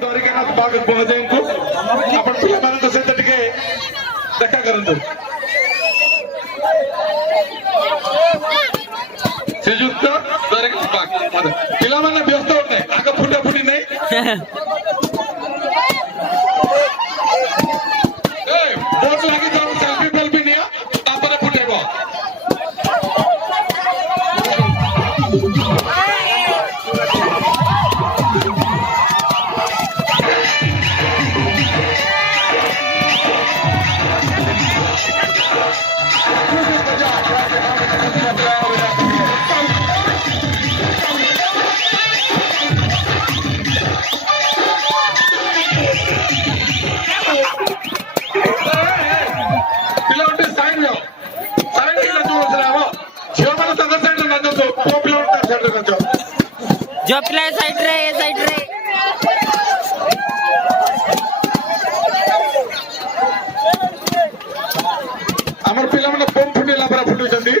द्वारिकानाथ बाग महोदय को आपण पिलामान सहित टिके देखा करंतु श्रीयुक्त द्वारिकानाथ बाग महोदय पिलामान व्यस्त होत नाही आग फुटा फुटी नाही ए बोट लागी जाऊ सेल्फी सेल्फी निया तापर फुटेबो जो पिला साइड रे ये साइड रे हमर पिला माने बम फुटेला बरा फुटु जंदी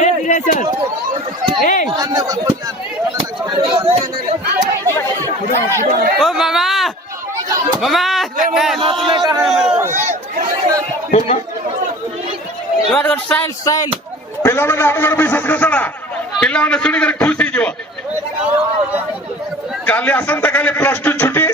ए डिरेक्टर ए ओ मामा मामा तुम्हें कहा है मेरे को You are good style, style. पिला माने आपन विशेष घोषणा पिला माने सुनी कर खुशी जो काले आसंता काले +2 छुट्टी